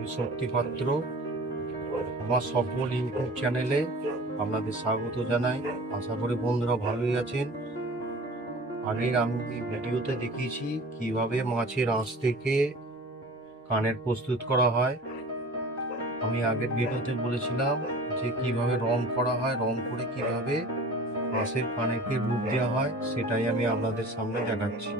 আমি শক্তি পাত্র। আমার সফল ইউটিউব চ্যানেলে আপনাদের স্বাগত জানাই। আশা করি বন্ধুরা ভালোই আছেন। আগে আমি ভিডিওতে দেখিয়েছি কিভাবে মাছের আঁশ থেকে কানের প্রস্তুত করা হয়। আমি আগের ভিডিওতে বলেছিলাম যে কিভাবে রং করা হয়, রং করে কিভাবে মাছের কানেকে রূপ দেওয়া হয়, সেটাই আমি আপনাদের সামনে দেখাচ্ছি।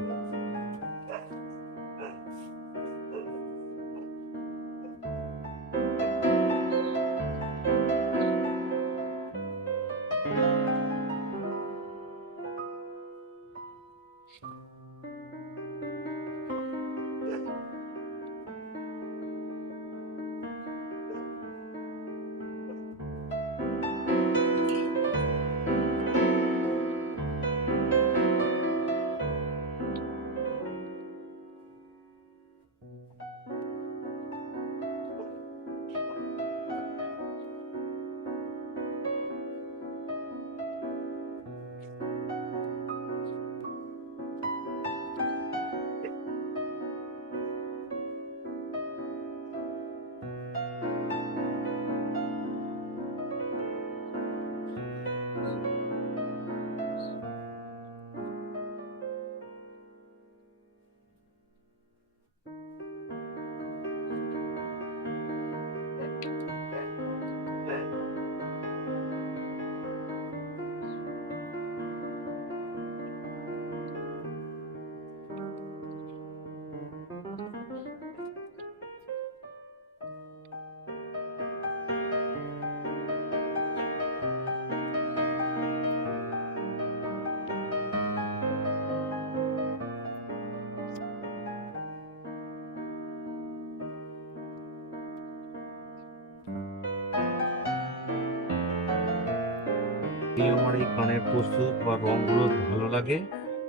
যদি আমার এই কানের প্রস্তুত বা রংগুলো ভালো লাগে,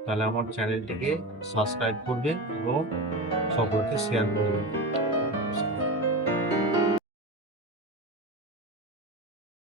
তাহলে আমার চ্যানেলটিকে সাবস্ক্রাইব করবেন এবং সকলকে শেয়ার করবেন।